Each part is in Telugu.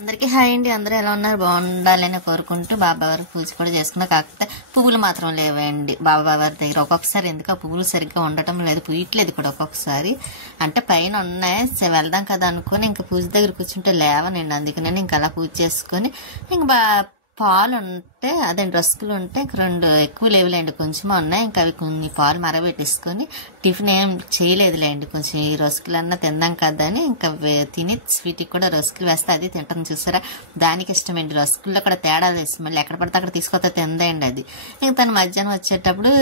అందరికీ హాయ్ అండి. అందరూ ఎలా ఉన్నారు? బాగుండాలని కోరుకుంటూ బాబావారి పూజ కూడా చేసుకున్నా. కాకపోతే పువ్వులు మాత్రం లేవండి బాబావారి దగ్గర. ఒక్కొక్కసారి ఎందుకు ఆ పువ్వులు సరిగ్గా ఉండటం లేదు, పూయట్లేదు కూడా ఒక్కొక్కసారి. అంటే పైన ఉన్నాయి, వెళ్దాం కదా అనుకుని ఇంకా పూజ దగ్గర కూర్చుంటే లేవనండి. అందుకనే ఇంకా అలా పూజ చేసుకుని ఇంక పాలు ఉంటే అదే రస్కులు ఉంటే ఇంక 2 ఎక్కువ లేవులేండి, కొంచెం ఉన్నాయి. ఇంకా అవి కొన్ని పాలు మరబెట్టేసుకొని టిఫిన్ ఏం చేయలేదులేండి. కొంచెం ఈ రస్కులన్నా తిందాం కదా అని ఇంకా తిని స్వీట్కి కూడా రస్కులు వేస్తే అది తింటాను. చూసారా, దానికి ఇష్టమండి. రస్కుల్లో కూడా తేడా వేసి మళ్ళీ ఎక్కడ పడితే అక్కడ తీసుకొస్తే తిందండి అది. ఇంక తను మధ్యాహ్నం వచ్చేటప్పుడు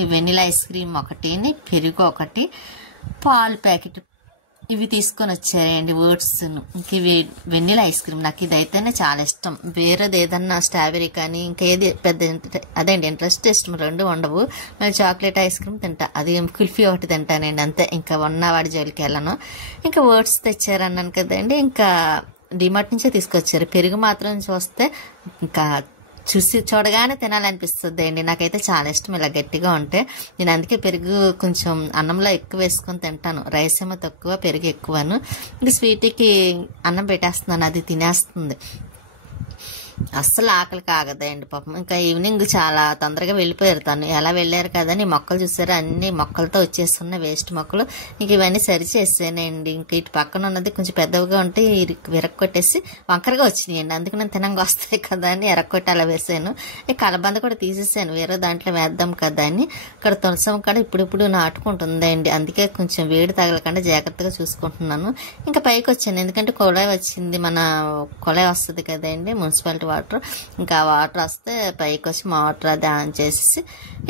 ఈ వెనిలా ఐస్ క్రీమ్ ఒకటి, పెరుగు ఒకటి, పాలు ప్యాకెట్ ఇవి తీసుకొని వచ్చాయండి. ఓట్స్ ఇంక ఇవి వెన్నీలా ఐస్ క్రీమ్. నాకు ఇది అయితేనే చాలా ఇష్టం. వేరేది ఏదన్నా స్ట్రాబెరీ కానీ ఇంకేది పెద్ద అదేండి ఇంట్రెస్ట్ ఇష్టం 2 ఉండవు. మళ్ళీ చాక్లెట్ ఐస్ క్రీమ్ తింటా, అది కుల్ఫీ ఒకటి తింటానండి అంతే. ఇంకా ఉన్నవాడి జోలికి వెళ్ళను. ఇంకా ఓట్స్ తెచ్చారన్నాను కదండి, ఇంకా డిమార్ట్ నుంచే తీసుకొచ్చారు. పెరుగు మాత్రం చూస్తే ఇంకా చూడగానే తినాలనిపిస్తుంది అండి. నాకైతే చాలా ఇష్టం ఇలా గట్టిగా ఉంటే. నేను అందుకే పెరుగు కొంచెం అన్నంలో ఎక్కువ వేసుకొని తింటాను. రైస్ ఏమో తక్కువ, పెరుగు ఎక్కువను. ఇంకా స్వీట్కి అన్నం పెట్టేస్తున్నాను, అది తినేస్తుంది. అస్సలు ఆకలి కాగదండి పాపం. ఇంకా ఈవినింగ్ చాలా తొందరగా వెళ్ళిపోయారు. తను ఎలా వెళ్ళారు కదని మొక్కలు చూసారా, అన్ని మొక్కలతో వచ్చేస్తున్నాయి వేస్ట్ మొక్కలు. ఇంక ఇవన్నీ సరి చేసానండి. ఇంకా ఇటు పక్కన ఉన్నది కొంచెం పెద్దవిగా ఉంటే విరక్కొట్టేసి వంకరగా వచ్చినాయండి. అందుకు నేను తినంగా వస్తాయి కదా అని ఎరక్కొట్టి అలా వేసాను. ఈ కలబంద కూడా తీసేసాను, వేరే దాంట్లో వేద్దాం కదా అని. ఇక్కడ తులసం కూడా ఇప్పుడిప్పుడు నాటుకుంటుందండి. అందుకే కొంచెం వేడి తగలకుండా జాగ్రత్తగా చూసుకుంటున్నాను. ఇంకా పైకి వచ్చాను, ఎందుకంటే కొళాయి వచ్చింది, మన కొళాయి వస్తుంది కదండి మున్సిపాలిటీ వాటర్. ఇంకా వాటర్ వస్తే పైకి వచ్చి మోటార్ అది ఆన్ చేసేసి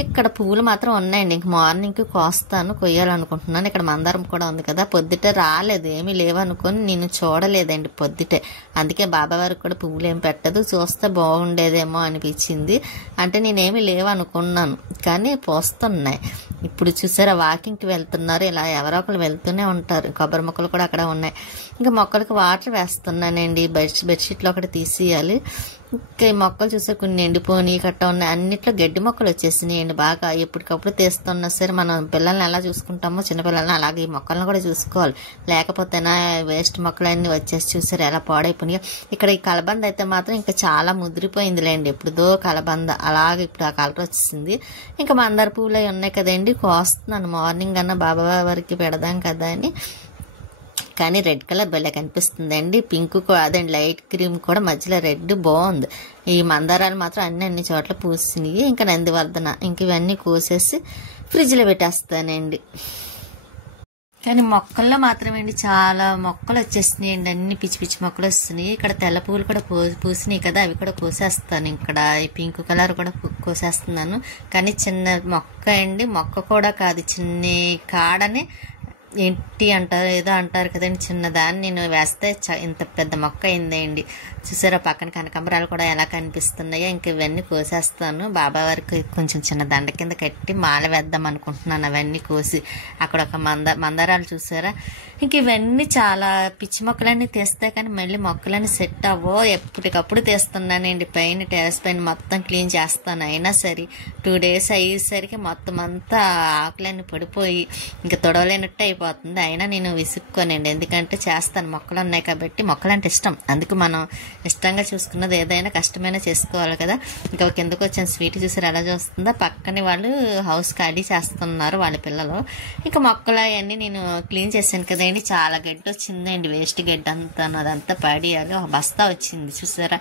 ఇక్కడ పువ్వులు మాత్రం ఉన్నాయండి. ఇంక మార్నింగ్ కోస్తాను, కొయ్యాలనుకుంటున్నాను. ఇక్కడ మందారం కూడా ఉంది కదా, పొద్దుటే రాలేదు, ఏమీ లేవనుకొని నేను చూడలేదండి పొద్దుటే. అందుకే బాబావారికి కూడా పువ్వులు ఏం పెట్టదు, చూస్తే బాగుండేదేమో అనిపించింది. అంటే నేనేమి లేవనుకున్నాను కానీ పోస్తున్నాయి. ఇప్పుడు చూసారా, వాకింగ్కి వెళ్తున్నారు, ఇలా ఎవరో ఒకరు వెళ్తూనే ఉంటారు. కొబ్బరి మొక్కలు కూడా అక్కడ ఉన్నాయి. ఇంకా మొక్కలకి వాటర్ వేస్తున్నానండి. బెడ్షీట్లో ఒకటి తీసేయాలి. ఇంకా ఈ మొక్కలు చూసే కొన్ని ఎండిపోని కట్ట ఉన్నాయి, అన్నిట్లో గడ్డి మొక్కలు వచ్చేసినాయండి బాగా. ఎప్పటికప్పుడు తీస్తున్నా సరే మనం పిల్లల్ని ఎలా చూసుకుంటామో చిన్నపిల్లల్ని అలాగే ఈ మొక్కలను కూడా చూసుకోవాలి. లేకపోతేనా వేస్ట్ మొక్కలన్నీ వచ్చేసి చూసారు ఎలా పాడైపోయినాయి. ఇక్కడ ఈ కలబంద అయితే మాత్రం ఇంకా చాలా ముదిరిపోయిందిలేండి, ఎప్పుడుదో కలబంద. అలాగే ఇప్పుడు ఆ కలర్ వచ్చేసింది. ఇంకా మందార పువ్వులు అవి ఉన్నాయి కదండి, కోస్తున్నాను. మార్నింగ్ అన్న బాబా వారికి పెడదాం కదా అని. కానీ రెడ్ కలర్ భలే కనిపిస్తుంది అండి. పింక్ అదండి లైట్ క్రీమ్ కూడా మధ్యలో రెడ్ బాగుంది. ఈ మందారాలు మాత్రం అన్ని చోట్ల పూసినాయి. ఇంకా నందివర్ధన ఇంక ఇవన్నీ కోసేసి ఫ్రిడ్జ్లో పెట్టేస్తానండి. కానీ మొక్కల్లో మాత్రమేండి చాలా మొక్కలు వచ్చేసినాయండి, అన్ని పిచ్చి పిచ్చి మొక్కలు వస్తున్నాయి. ఇక్కడ తెల్ల పువ్వులు కూడా పూసినాయి కదా, అవి కూడా కోసేస్తాను. ఇక్కడ ఈ పింక్ కలర్ కూడా కోసేస్తున్నాను. కానీ చిన్న మొక్క అండి, మొక్క కూడా కాదు, చిన్న కాడని ఏంటి అంటారు ఏదో అంటారు కదండి, చిన్నదాన్ని నేను వేస్తే ఇంత పెద్ద మొక్క అయిందండి. చూసారా పక్కన కనకాంబరాలు కూడా ఎలా కనిపిస్తున్నాయో. ఇంక ఇవన్నీ కోసేస్తాను. బాబావారికి కొంచెం చిన్న దండ కింద కట్టి మాల వేద్దాం అనుకుంటున్నాను. అవన్నీ కోసి అక్కడ ఒక మందారాలు చూసారా. ఇంక ఇవన్నీ చాలా పిచ్చి మొక్కలన్నీ తీస్తే కానీ మళ్ళీ మొక్కలన్నీ సెట్ అవ్వో. ఎప్పటికప్పుడు తీస్తున్నానండి. పైన టెరస్ పైన మొత్తం క్లీన్ చేస్తాను. అయినా సరే 2 days అయ్యేసరికి మొత్తం అంతా ఆకులన్నీ పడిపోయి ఇంకా తొడవలేనట్టు అయిపోతుంది. అయినా నేను విసుక్కోనండి, ఎందుకంటే చేస్తాను. మొక్కలు ఉన్నాయి కాబట్టి, మొక్కలంటే ఇష్టం. అందుకు మనం ఇష్టంగా చూసుకున్నది ఏదైనా కష్టమైనా చేసుకోవాలి కదా. ఇంకా కిందకు వచ్చిన స్వీట్ చూసారు ఎలా చూస్తుందో. పక్కనే వాళ్ళు హౌస్ ఖాళీ చేస్తున్నారు వాళ్ళ పిల్లలు. ఇంకా మొక్కలు అవన్నీ నేను క్లీన్ చేశాను కదండి. చాలా గడ్డి వచ్చిందండి, వేస్ట్ గడ్డి అంతా అదంతా పడియాలి. ఒక బస్తా వచ్చింది చూసారా.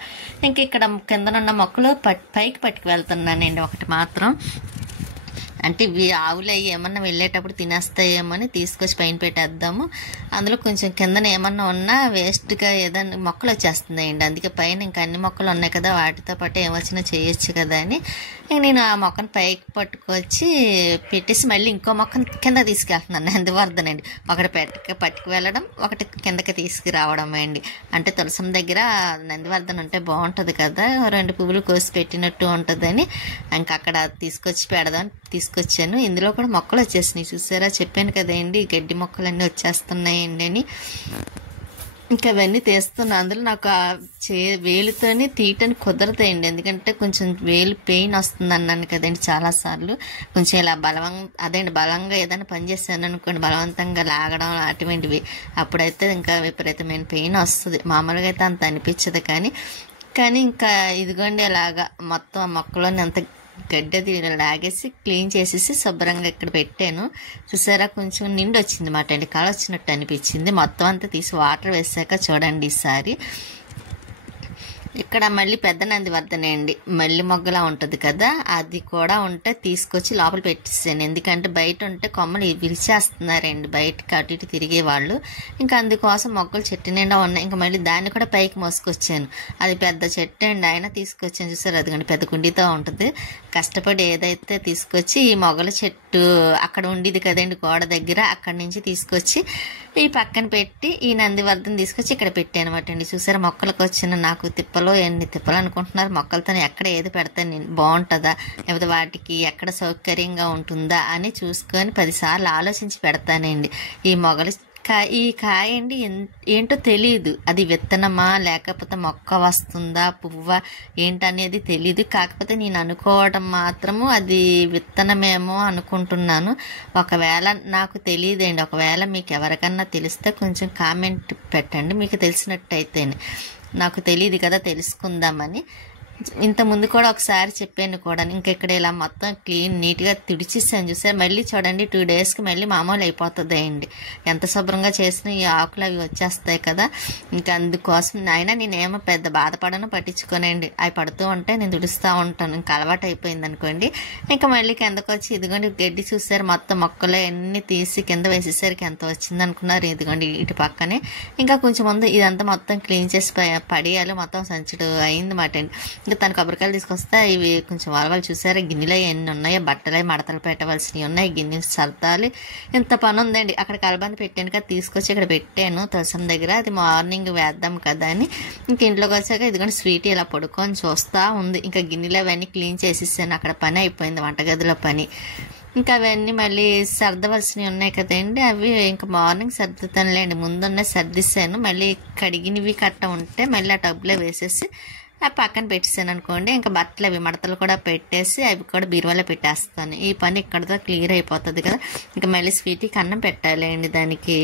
ఇంక ఇక్కడ కిందనున్న మొక్కలు పైకి పట్టుకు వెళ్తున్నానండి. ఒకటి మాత్రం అంటే ఇవి ఆవులు అవి ఏమన్నా వెళ్ళేటప్పుడు తినేస్తాయేమో అని తీసుకొచ్చి పైన పెట్టేద్దాము. అందులో కొంచెం కిందన ఏమన్నా ఉన్నా వేస్ట్గా ఏదన్నా మొక్కలు వచ్చేస్తున్నాయండి. అందుకే పైన ఇంకా అన్ని మొక్కలు ఉన్నాయి కదా, వాటితో పాటు ఏమొచ్చినా చేయొచ్చు కదా అని ఇంక నేను ఆ మొక్కను పైకి పట్టుకొచ్చి పెట్టేసి మళ్ళీ ఇంకో మొక్కను కింద తీసుకెళ్తున్నాను. నందివర్ధన అండి. ఒకటి పట్టుకు వెళ్ళడం, ఒకటి కిందకి తీసుకురావడం అండి. అంటే తులసం దగ్గర నందివర్ధన ఉంటే బాగుంటుంది కదా, 2 పువ్వులు కోసి పెట్టినట్టు ఉంటుందని ఇంకా అక్కడ తీసుకొచ్చి పెడదాం తీసుకొచ్చాను. ఇందులో కూడా మొక్కలు వచ్చేసినాయి చూసారా. చెప్పాను కదండి గడ్డి మొక్కలన్నీ వచ్చేస్తున్నాయండి అని. ఇంకా అవన్నీ తీస్తున్నా. అందులో నాకు ఆ వేలుతోని తీయటానికి కుదరతాయండి, ఎందుకంటే కొంచెం వేలు పెయిన్ వస్తుంది అన్నాను కదండి చాలాసార్లు. కొంచెం ఇలా బలంగా ఏదైనా పని చేశాను అనుకోండి, బలవంతంగా లాగడం అటువంటివి, అప్పుడైతే ఇంకా విపరీతమైన పెయిన్ వస్తుంది. మామూలుగా అయితే అంత అనిపించదు, కానీ ఇంకా ఇదిగోండి అలాగా మొత్తం ఆ మొక్కలోని అంత గడ్డది లాగేసి క్లీన్ చేసేసి శుభ్రంగా ఇక్కడ పెట్టాను. చూసారా, కొంచెం నిండి వచ్చింది మాట అండి, కళ వచ్చినట్టు అనిపించింది. మొత్తం అంతా తీసి వాటర్ వేసాక చూడండి ఈసారి. ఇక్కడ మళ్ళీ పెద్ద నందివర్ధనే అండి, మల్లి మొగ్గలా ఉంటుంది కదా, అది కూడా ఉంటే తీసుకొచ్చి లోపల పెట్టేసాను. ఎందుకంటే బయట ఉంటే కొమ్మలు విరిచేస్తున్నారండి, బయటకి అటు ఇటు తిరిగే వాళ్ళు. ఇంకా అందుకోసం మొక్కలు చెట్టు నిండా ఉన్నాయి. ఇంకా మళ్ళీ దాన్ని కూడా పైకి మోసుకొచ్చాను. అది పెద్ద చెట్టు అండి, అయినా తీసుకొచ్చాను. చూసారు, అదిగోండి పెద్ద కుండీతో ఉంటుంది. కష్టపడి ఏదైతే తీసుకొచ్చి ఈ మొగల చెట్టు అక్కడ ఉండేది కదండి గోడ దగ్గర, అక్కడి నుంచి తీసుకొచ్చి ఈ పక్కన పెట్టి ఈ నందివర్ధన తీసుకొచ్చి ఇక్కడ పెట్టాను అనమాట అండి. చూసారా, మొక్కలకు వచ్చిన నాకు ఎన్ని తిప్పలు అనుకుంటున్నారు. మొక్కలతో ఎక్కడ ఏది పెడతాను నేను, బాగుంటుందా లేకపోతే వాటికి ఎక్కడ సౌకర్యంగా ఉంటుందా అని చూసుకొని 10 సార్లు ఆలోచించి పెడతానండి. ఈ కాయ అండి ఏంటో తెలియదు, అది విత్తనమా లేకపోతే మొక్క వస్తుందా పువ్వా ఏంటనేది తెలియదు. కాకపోతే నేను అనుకోవడం మాత్రము అది విత్తనమేమో అనుకుంటున్నాను. ఒకవేళ నాకు తెలియదండి, ఒకవేళ మీకు ఎవరికన్నా తెలిస్తే కొంచెం కామెంట్ పెట్టండి, మీకు తెలిసినట్టయితేనే. నాకు తెలియదు కదా, తెలుసుకుందామని. ఇంత ముందు కూడా ఒకసారి చెప్పాను కూడా. ఇంకా ఇక్కడ ఇలా మొత్తం క్లీన్ నీట్గా తుడిచేసాను. చూసారు, మళ్ళీ చూడండి 2 డేస్కి మళ్ళీ మామూలు అయిపోతుంది అండి. ఎంత శుభ్రంగా చేసిన ఈ ఆకులు అవి వచ్చేస్తాయి కదా. ఇంకా అందుకోసం అయినా నేనేమో పెద్ద బాధపడను, పట్టించుకోనండి. అవి పడుతూ ఉంటే నేను తుడుస్తూ ఉంటాను, ఇంకా అలవాటు అయిపోయింది అనుకోండి. ఇంకా మళ్ళీ కిందకు వచ్చి ఇదిగోండి గడ్డి చూసారు, మొత్తం మొక్కలు అన్నీ తీసి కింద వేసేసరికి ఎంత వచ్చింది అనుకున్నారు. ఇదిగోండి ఇటు పక్కనే ఇంకా కొంచెం ముందు ఇదంతా మొత్తం క్లీన్ చేసి పడేయాలి. మొత్తం సంచుడు అయింది మాట అండి. ఇంకా తను కొబ్బరికాయలు తీసుకొస్తే ఇవి కొంచెం వాళ్ళు చూసారా, గిన్నెలో ఎన్ని ఉన్నాయో, బట్టలు మడతలు పెట్టవలసినవి ఉన్నాయి, గిన్నెలు సర్దాలి, ఇంత పని ఉందండి. అక్కడ కలబంద పెట్టాను కదా, తీసుకొచ్చి ఇక్కడ పెట్టాను తులసం దగ్గర. అది మార్నింగ్ వేద్దాం కదా అని. ఇంక ఇంట్లోకి వచ్చాక ఇదిగోండి స్వీట్ ఇలా పడుకొని చూస్తూ ఉంది. ఇంకా గిన్నెలు అవన్నీ క్లీన్ చేసేసాను, అక్కడ పని అయిపోయింది, వంటగదిలో పని. ఇంకా అవన్నీ మళ్ళీ సర్దవలసినవి ఉన్నాయి కదండి, అవి ఇంకా మార్నింగ్ సర్దుతానులేండి. ముందున్న సర్దిస్తాను, మళ్ళీ కడిగినవి కట్ట ఉంటే మళ్ళీ ఆ టబ్లో వేసేసి అవి పక్కన పెట్టేసాను అనుకోండి. ఇంకా బట్టలు అవి మడతలు కూడా పెట్టేసి అవి కూడా బీరువాలో పెట్టేస్తాను. ఈ పని ఇక్కడతో క్లియర్ అయిపోతుంది కదా. ఇంకా మళ్ళీ స్వీట్కి అన్నం పెట్టాలి అండి దానికి.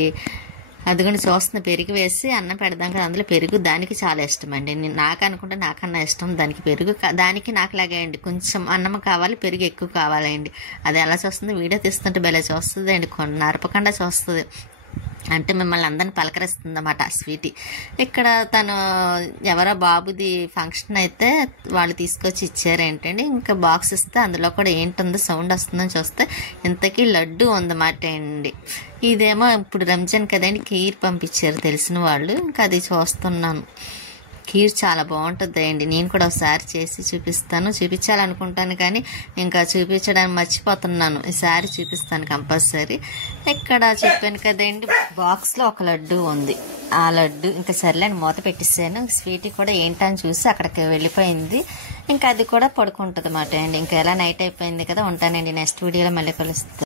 అదిగోండి చూస్తున్న పెరుగు వేసి అన్నం పెడదాం కదా, అందులో పెరుగు దానికి చాలా ఇష్టం అండి. నాకు అనుకుంటే నాకన్నా ఇష్టం దానికి పెరుగు. దానికి నాకు లాగేయండి, కొంచెం అన్నం కావాలి, పెరుగు ఎక్కువ కావాలండి. అది ఎలా చూస్తుంది, వీడియో తీస్తుంటే భలే చూస్తుంది అండి, నరపకుండా చూస్తుంది. అంటే మిమ్మల్ని అందరిని పలకరిస్తుంది అన్నమాట స్వీటీ. ఇక్కడ తను ఎవరో బాబుది ఫంక్షన్ అయితే వాళ్ళు తీసుకొచ్చి ఇచ్చారు ఏంటండి. ఇంకా బాక్స్ ఇస్తే అందులో కూడా ఏంటుందో సౌండ్ వస్తుందని చూస్తే ఇంతకీ లడ్డు ఉందన్నమాట అండి. ఇదేమో ఇప్పుడు రంజాన్ కదండి, ఖీర్ పంపించారు తెలిసిన వాళ్ళు. ఇంకా అది చూస్తున్నాను. ఖీర్ చాలా బాగుంటుంది అండి, నేను కూడా ఒకసారి చేసి చూపించాలనుకుంటాను, కానీ ఇంకా చూపించడానికి మర్చిపోతున్నాను. ఈసారి చూపిస్తాను కంపల్సరీ. ఇక్కడ చెప్పాను కదండి, బాక్స్లో ఒక లడ్డు ఉంది. ఆ లడ్డు ఇంకా సర్లేని మూత పెట్టేసాను. స్వీటీ కూడా ఏంటని చూసి అక్కడికి వెళ్ళిపోయింది. ఇంకా అది కూడా పడుకుంటుంది అన్నమాట అండి. ఇంకా ఎలా నైట్ అయిపోయింది కదా, ఉంటానండి. నెక్స్ట్ వీడియోలో మళ్ళీ కలుస్తాను.